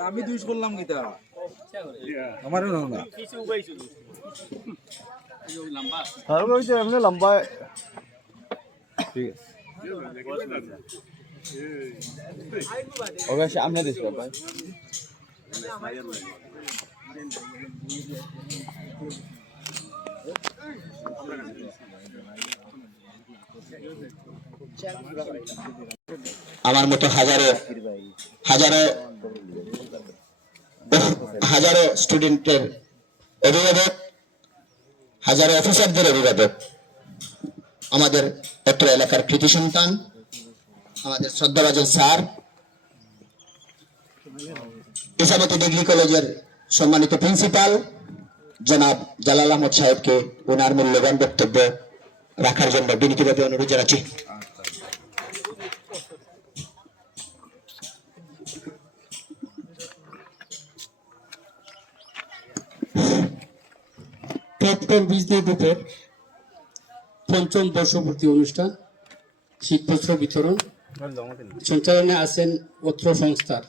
আমি দুইশ করলাম কিতা? আমারও না আর ওই যে এমনি লম্বা। ঠিক আছে। ওকে সামনে দিস ভাই। আমার মতো হাজারো হাজারো হাজারো স্টুডেন্টের অভিভাবক, হাজারো অফিসারদের অভিভাবক। আমাদের অত্র এলাকার কৃতি সন্তান, আমাদের শ্রদ্ধাভাজন স্যার ইসামতি ডিগ্রি কলেজের সম্মানিত প্রিন্সিপাল জনাব জালাল আহমদ সাহেবকে ওনার মূল্যবান বক্তব্য রাখার জন্য বিনীতভাবে অনুরোধ জানাচ্ছি। প্রাক্তন বিজনেস গ্রুপের পঞ্চম বর্ষপূর্তি অনুষ্ঠান, শীতবস্ত্র বিতরণ। সঞ্চালনে আছেন অত্র সংস্থার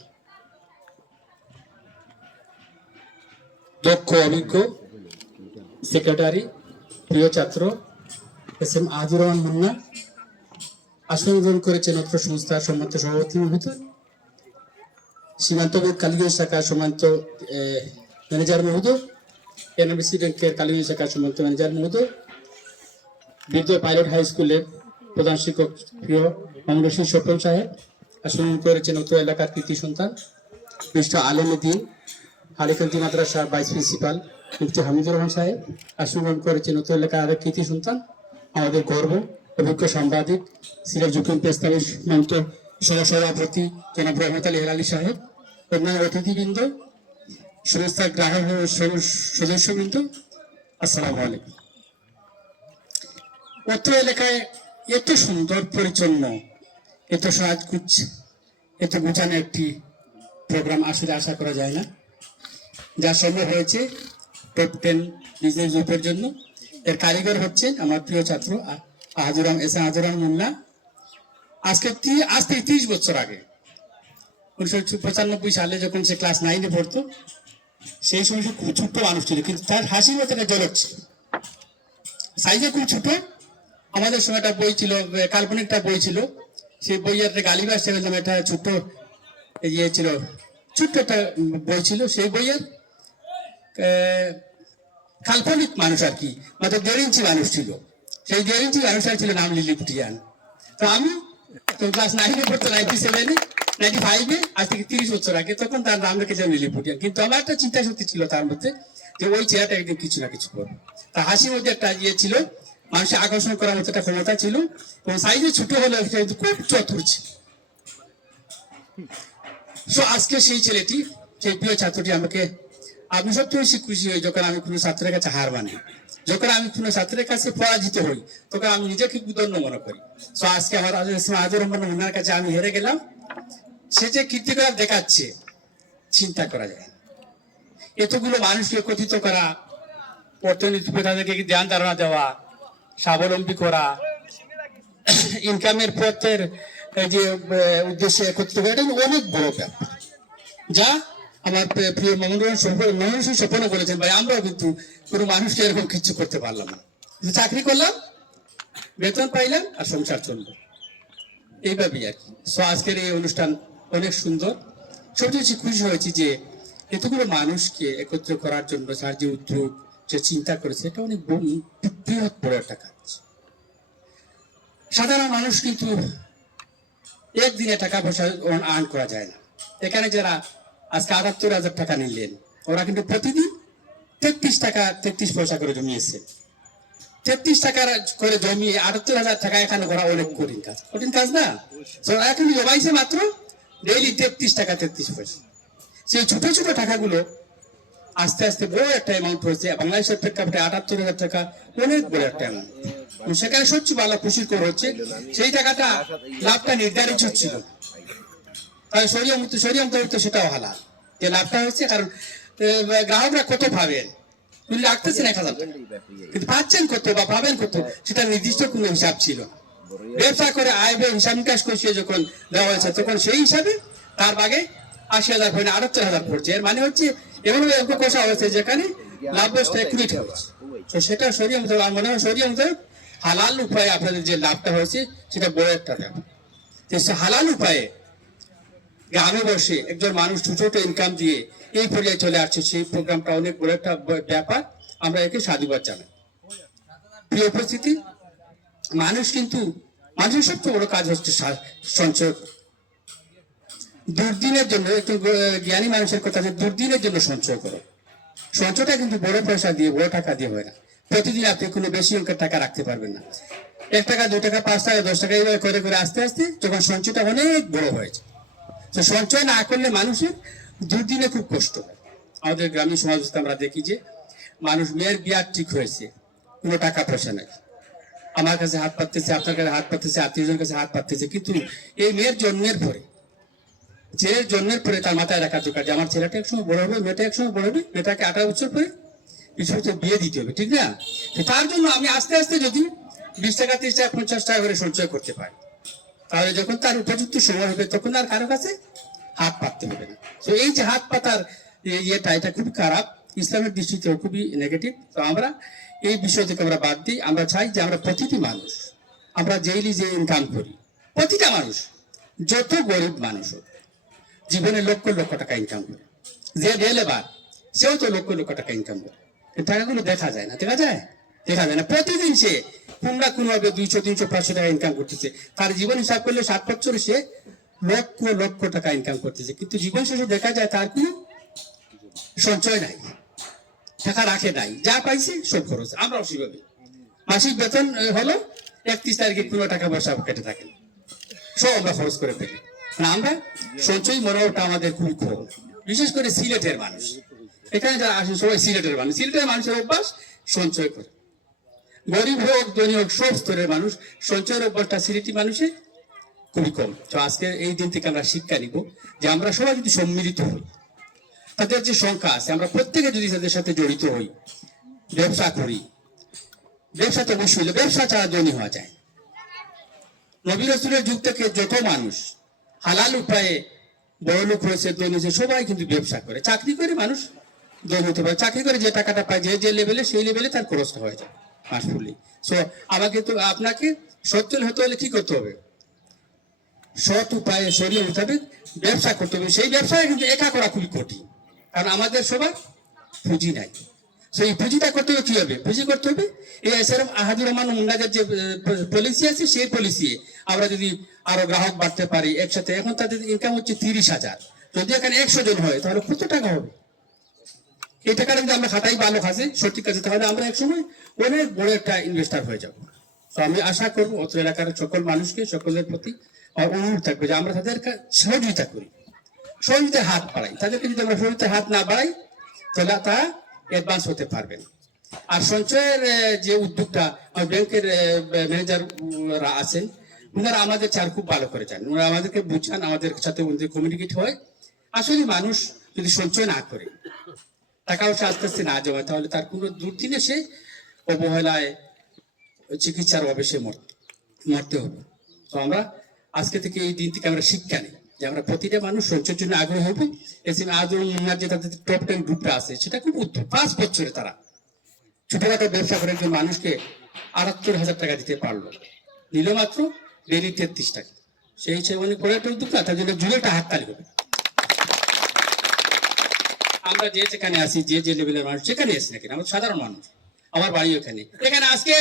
দক্ষ, অভিজ্ঞ সেক্রেটারি, প্রিয় ছাত্র এস এম আজির রহমান মুন্না। আসন গ্রহণ করেছেন অত্র সংস্থার সম্মানিত সভাপতি মহোদয়। সীমান্তবোধ কালীগঞ্জ শাখা সম্মানিত ম্যানেজার মহোদয়। এনএমসি ব্যাংকের কালীগঞ্জ শাখা সম্মানিত ম্যানেজার মহোদয় বৃদ্ধ পাইলট হাই স্কুলের প্রধান শিক্ষক প্রিয় সফল সাহেব আসন এলাকার কৃতি সন্তান, মিস্টার আলম উদ্দিন হালিকান্তি মাদ্রাসার ভাইস প্রিন্সিপাল মুফতি হামিদুর রহমান সাহেব আসন করেছেন অত্র এলাকার আরেক কৃতি সন্তান, আমাদের গর্ব, অভিজ্ঞ সাংবাদিক, সিরাজ জুকিম পেস্তাবেশ মন্ত সহসভাপতি জনাব রহমত আলী হেলালি সাহেব, অন্যান্য অতিথিবৃন্দ সংস্থার গ্রাহক সদস্যবৃন্দ। আসসালামু আলাইকুম। অত্র এলাকায় এত সুন্দর পরিচ্ছন্ন, এত সাজগুজ, এত গুছানো একটি প্রোগ্রাম আসলে আশা করা যায় না। যা সম্ভব হয়েছে টপ টেন বিজনেস গ্রুপের জন্য। এর কারিগর হচ্ছেন আমার প্রিয় ছাত্র আহাজুরাম এস আহাজুরাম মোল্লা আজকে আজ থেকে তিরিশ বছর আগে। উনিশশো পঁচানব্বই সালে যখন সে ক্লাস নাইনে পড়তো সেই সময় সে খুব ছোট্ট মানুষ ছিল কিন্তু তার হাসির মতো একটা জলক ছিল সাইজে খুব ছোট আমাদের সময় একটা বই ছিল এ, কাল্পনিকটা বই ছিল। সেই বইয়ের একটা গালিবাস নামে একটা ছোট্ট ইয়ে ছিল ছোট্ট একটা বই ছিল সেই বইয়ের এ, কাল্পনিক মানুষ আর কি মানে দেড় ইঞ্চি মানুষ ছিল। সেই দেড় ইঞ্চি মানুষটার ছিল নাম লিলি পুটিয়ান তো আমি তো ক্লাস নাইনে পড়তো নাইনটি সেভেনে নাইনটি ফাইভে আজ থেকে তিরিশ বছর আগে তখন তার নাম কিন্তু আমার একটা চিন্তা শক্তি ছিল তার মধ্যে যে ওই একদিন কিছু না কিছু করব। হাসির মধ্যে একটা ইয়ে ছিল, মানুষের আকর্ষণ করার মতো একটা ক্ষমতা ছিল, এবং সাইজে ছোট হলে খুব চতুর ছিল। সো আজকে সেই ছেলেটি, সেই প্রিয় ছাত্রটি আমাকে আমি সবচেয়ে বেশি খুশি হই যখন আমি কোনো ছাত্রের কাছে হার মানি? যখন আমি কোনো ছাত্রের কাছে পরাজিত হই, তখন আমি নিজেকে বিদন্য মনে করি। তো আজকে আমার আজর রহমান ওনার কাছে আমি হেরে গেলাম। সে যে কীর্তিকলাপ দেখাচ্ছে, চিন্তা করা যায় এতগুলো মানুষকে কথিত করা অর্থনীতি প্রধানকে ধ্যান ধারণা দেওয়া, স্বাবলম্বী করা, ইনকামের পথের যে উদ্দেশ্যে একত্রিত করা, এটা অনেক বড় ব্যাপার। যা আমার প্রিয়- প্রিয় মনোরঞ্জন সফল মনোরঞ্জন স্বপ্ন বলেছেন ভাই, আমরাও কিন্তু কোনো মানুষকে এরকম কিছু করতে পারলাম না। চাকরি করলাম, বেতন পাইলাম আর সংসার চলল। এইভাবেই আর কি। সো আজকের এই অনুষ্ঠান অনেক সুন্দর। সবচেয়ে বেশি খুশি হয়েছি যে এতগুলো মানুষকে একত্র করার জন্য তার যে উদ্যোগ, যে চিন্তা করেছে, এটা অনেক বৃহৎ বড় একটা কাজ। সাধারণ মানুষ কিন্তু একদিনে টাকা পয়সা আর্ন করা যায় না। এখানে যারা আজকে আটাত্তর হাজার টাকা নিলেন, ওরা কিন্তু প্রতিদিন তেত্রিশ টাকা, তেত্রিশ পয়সা করে জমিয়েছে। তেত্রিশ টাকা করে জমিয়ে আটাত্তর হাজার টাকা এখানে করা অনেক কঠিন কাজ। কঠিন কাজ না। এখন জমাইছে মাত্র ডেইলি তেত্রিশ টাকা, তেত্রিশ পয়সা। সেই ছোট ছোট টাকাগুলো আস্তে আস্তে বড় একটা অ্যামাউন্ট হয়েছে। বাংলাদেশের প্রেক্ষাপটে আটাত্তর হাজার টাকা অনেক বড় একটা অ্যামাউন্ট সেখানে সত্যি ভালো, খুশির খবর হচ্ছে, সেই টাকাটা লাভটা নির্ধারিত হচ্ছিল তাই সরিয়ে মুক্ত সরিয়ে মুক্ত সেটাও হালাল। যে লাভটা হচ্ছে কারণ গ্রাহকরা কত পাবেন উনি রাখতেছেন এক হাজার। কিন্তু পাচ্ছেন কত বা পাবেন কত, সেটা নির্দিষ্ট কোনো হিসাব ছিল। ব্যবসা করে আয় ব্যয় হিসাব নিকাশ যখন দেওয়া হয়েছে তখন সেই হিসাবে তার বাগে আশি হাজার পড়ে আটাত্তর হাজার পড়ছে এর মানে হচ্ছে এমন অঙ্ক কষা হয়েছে যেখানে লাভ হয়েছে। তো সেটা সরিয়ে মতো মনে হয় সরিয়ে মতো হালাল উপায়ে আপনাদের যে লাভটা হয়েছে সেটা বড় একটা সে হালাল উপায়ে গ্রামে বসে একজন মানুষ ছোট ছোট ইনকাম দিয়ে এই পর্যায়ে চলে আসছে সেই প্রোগ্রামটা অনেক বড় একটা ব্যাপার। আমরা একে সাধুবাদ জানাই। প্রিয় উপস্থিতি মানুষ কিন্তু মানুষের সবচেয়ে বড় কাজ হচ্ছে সঞ্চয়। দুর্দিনের জন্য, একটু জ্ঞানী মানুষের কথা দুর্দিনের জন্য সঞ্চয় করো। সঞ্চয়টা কিন্তু বড় পয়সা দিয়ে, বড় টাকা দিয়ে হয় না। প্রতিদিন আপনি কোনো বেশি অঙ্কের টাকা রাখতে পারবেন না। এক টাকা দু টাকা, পাঁচ টাকা, দশ টাকা, এইভাবে করে করে আস্তে আস্তে তখন সঞ্চয়টা অনেক বড় হয়েছে তো সঞ্চয় না করলে মানুষের দুর্দিনে খুব কষ্ট হয়। আমাদের গ্রামীণ সমাজ আমরা দেখি যে, মানুষ মেয়ের বিয়া ঠিক হয়েছে, কোনো টাকা পয়সা নাই। আমার কাছে হাত পাততেছে, আপনার কাছে হাত পাততেছে, আত্মীয়জনের কাছে হাত পাততেছে। কিন্তু এই মেয়ের জন্মের পরে, ছেলের জন্মের পরে তার মাথায় রাখা দরকার যে আমার ছেলেটা একসময় বড় হবে, মেয়েটা একসময় বড় হবে, মেয়েটাকে আঠারো বছর পরে কিছু বছর বিয়ে দিতে হবে, ঠিক না? তার জন্য আমি আস্তে আস্তে যদি বিশ টাকা, তিরিশ টাকা, পঞ্চাশ টাকা করে সঞ্চয় করতে পারি, তাহলে যখন তার উপযুক্ত সময় হবে, তখন আর কারও কাছে হাত পাততে হবে না। তো এই যে হাত পাতার ইয়েটা, এটা খুব খারাপ। ইসলামের দৃষ্টিতেও খুবই নেগেটিভ তো আমরা এই বিষয় থেকে আমরা বাদ দিই, আমরা চাই যে আমরা প্রতিটি মানুষ, আমরা ডেইলি যে ইনকাম করি, প্রতিটা মানুষ, যত গরিব মানুষ হোক, জীবনে লক্ষ লক্ষ টাকা ইনকাম করে। যে রেলেবার সেও তো লক্ষ লক্ষ টাকা ইনকাম করে। টাকাগুলো দেখা যায় না, দেখা যায়? দেখা যায় না। প্রতিদিন সে কোনটা কোনোভাবে দুইশো, তিনশো, পাঁচশো টাকা ইনকাম করতেছে। তার জীবন হিসাব করলে সাত বছরে সে লক্ষ লক্ষ টাকা ইনকাম করতেছে। কিন্তু জীবন শেষে দেখা যায় তার কোনো সঞ্চয় নাই। টাকা রাখে নাই। যা পাইছে সব খরচ। আমরাও সেভাবে। মাসিক বেতন হলো একত্রিশ তারিখে কোনো টাকা পয়সা কেটে থাকে। সব আমরা খরচ করে ফেলি। আমরা সঞ্চয় মনোভাবটা আমাদের খুবই কম। বিশেষ করে সিলেটের মানুষ। এখানে যারা আসেন সবাই সিলেটের মানুষ। সিলেটের মানুষের অভ্যাস সঞ্চয় করে। গরিব হোক, ধনী হোক, সব স্তরের মানুষ সঞ্চয়ের অভ্যাসটা সিলেটি মানুষের খুবই কম। তো আজকে এই দিন থেকে আমরা শিক্ষা নিব যে আমরা সবাই যদি সম্মিলিত হই তাদের যে সংখ্যা আছে, আমরা প্রত্যেকে যদি তাদের সাথে জড়িত হই, ব্যবসা করি, ব্যবসা তো অবশ্যই ব্যবসা ছাড়া ধনী হওয়া যায়। নবী রসুলের যুগ থেকে যত মানুষ হালাল উপায়ে বড় লোক হয়েছে, ধনী হয়েছে, সবাই কিন্তু ব্যবসা করে। চাকরি করে মানুষ ধনী হতে পারে। চাকরি করে যে টাকাটা পায়, যে যে লেভেলে সেই লেভেলে তার খরচটা হয়ে যায় মাস ফুললি সো আমাকে তো, আপনাকে সচ্ছল হতে হলে কি করতে হবে? সৎ উপায়ে শরীর মোতাবেক ব্যবসা করতে হবে। সেই ব্যবসায় কিন্তু একা করা খুবই কঠিন। কারণ আমাদের সবার পুঁজি নাই। সেই পুঁজিটা করতে হবে, কি হবে? পুঁজি করতে হবে। এই এসআরএম আহাদুর রহমান মুন্নাজের যে পলিসি আছে, সেই পলিসি আমরা যদি আরও গ্রাহক বাড়তে পারি একসাথে, এখন তাদের ইনকাম হচ্ছে তিরিশ হাজার। যদি এখানে একশো জন হয়, তাহলে কত টাকা হবে? এই টাকাটা যদি আমরা খাটাই, ভালো কাজে সঠিক কাজে তাহলে আমরা একসময় অনেক বড় একটা ইনভেস্টার হয়ে যাব। তো আমি আশা করব অত এলাকার সকল মানুষকে, সকলের প্রতি অনুরোধ থাকবে যে আমরা তাদের সহযোগিতা করি। সহযোগিতার হাত বাড়াই। তাদেরকে যদি আমরা সহযোগিতার হাত না বাড়াই, তাহলে তা অ্যাডভান্স হতে পারবে না। আর সঞ্চয়ের যে উদ্যোগটা ব্যাংকের ম্যানেজার আছেন, ওনারা আমাদের চার খুব ভালো করে জানেন। ওনারা আমাদেরকে বুঝান, আমাদের সাথে ওদের কমিউনিকেট হয়। আসলে মানুষ যদি সঞ্চয় না করে, টাকা পয়সা আস্তে আস্তে না জমায়, তাহলে তার কোনো দুর্দিনে সে অবহেলায়, চিকিৎসার অভাবে সে মর- মরতে হবে। তো আমরা আজকে থেকে এই দিন থেকে আমরা শিক্ষা নিই। যে আমরা প্রতিটা মানুষ সঞ্চয়ের জন্য আগ্রহী হব। এসে আজও মুন্নার যে তাদের টপ টেন গ্রুপটা আছে, সেটা খুব উদ্যোগ পাঁচ বছরে তারা ছোটখাটো ব্যবসা করে একজন মানুষকে আটাত্তর হাজার টাকা দিতে পারল। নিল মাত্র ডেলি তেত্রিশ টাকা। সেই হিসেবে অনেক বড় একটা উদ্যোগ তার জন্য জুড়েটা হাততালি হবে। আমরা যে যেখানে আসি যে যে লেভেলের মানুষ, যেখানে আসি না কেন, আমরা সাধারণ মানুষ। আমার বাড়ি ওখানে। এখানে আজকে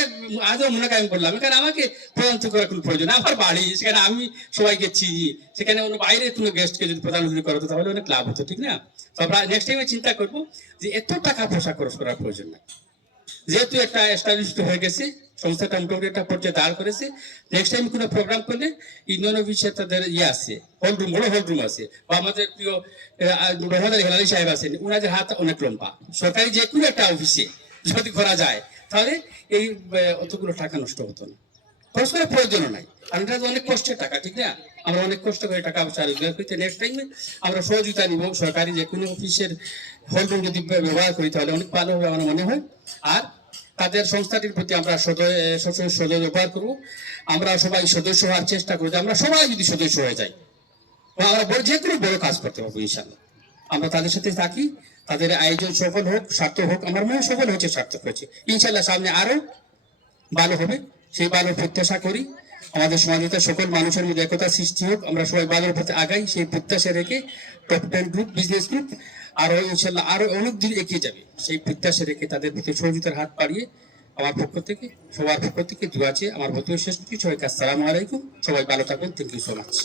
আজও মনে আমি বললাম, এখানে আমাকে প্রধানমন্ত্রী করার কোনো প্রয়োজন, আমার বাড়ি, সেখানে আমি সবাইকে চিনি, সেখানে অন্য বাইরে কোনো গেস্টকে যদি প্রধানমন্ত্রী করা হতো তাহলে অনেক লাভ হতো, ঠিক না? আমরা নেক্সট টাইমে চিন্তা করব যে এত টাকা পয়সা খরচ করার প্রয়োজন নাই। যেহেতু একটা এস্টাবলিশড হয়ে গেছে সংস্থাটা মোটামুটি একটা পর্যায়ে দাঁড় করেছে নেক্সট টাইম কোনো প্রোগ্রাম করলে ইউনিয়ন অফিসে তাদের ইয়ে আছে হল রুম বড় হল রুম আছে, বা আমাদের প্রিয় রহমান হেলালি সাহেব আছেন ওনাদের হাত অনেক লম্বা। সরকারি যে কোনো একটা অফিসে যদি করা যায়, তাহলে এই অতগুলো টাকা নষ্ট হতো না। খরচ করার প্রয়োজনও নাই। কারণ এটা অনেক কষ্টের টাকা, ঠিক না? আমরা অনেক কষ্ট করে টাকা পয়সা রোজগার করতে নেক্সট টাইমে আমরা সহযোগিতা নিব, সরকারি যে কোনো অফিসের হোল যদি ব্যবহার করি, তাহলে অনেক ভালো হবে আমার মনে হয়। আর তাদের সংস্থাটির প্রতি আমরা সদস্য সদয় ব্যবহার করব। আমরা সবাই সদস্য হওয়ার চেষ্টা করব যে আমরা সবাই যদি সদস্য হয়ে যাই আমরা যে কোনো বড় কাজ করতে পারব ইনশাল্লাহ আমরা তাদের সাথে থাকি তাদের আয়োজন সফল হোক, সার্থক হোক, আমার মনে সফল হয়েছে সার্থক হয়েছে ইনশাল্লাহ সামনে আরও ভালো হবে, সেই ভালো প্রত্যাশা করি। আমাদের সমাজের সকল মানুষের মধ্যে একতা সৃষ্টি হোক, আমরা সবাই ভালোর পথে আগাই, সেই প্রত্যাশা রেখে top ten group business group আরও ইনশাল্লাহ আরও অনেক দূর এগিয়ে যাবে। সেই প্রত্যাশা রেখে তাদের প্রতি সহযোগিতার হাত বাড়িয়ে আমার পক্ষ থেকে, সবার পক্ষ থেকে দু আছে আমার ভর্তি শেষ করছি। সবাইকে আসসালামু আলাইকুম। সবাই ভালো থাকুন। Thank you so much